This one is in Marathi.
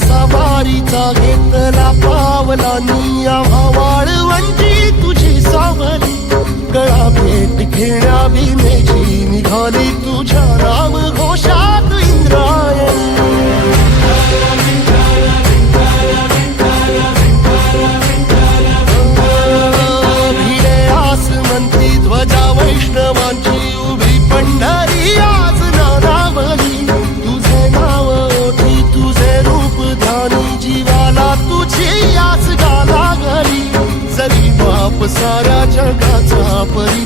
सवारीचा घेतला पावलांनी आम्हा वाळवंटी तुझी सावली गळा भेट घेण्या भीमेची निघाली तुझ्या राम घोषात इंद्रायणी भिडे आसमंती ध्वजा वैष्णवांची उभी पंढरी आज नानावली तुझे नाव ओठी तुझे रूप ध्यानी जीवाला तुझी आस गाला घरी जरी बाप साऱ्या जगाचा परी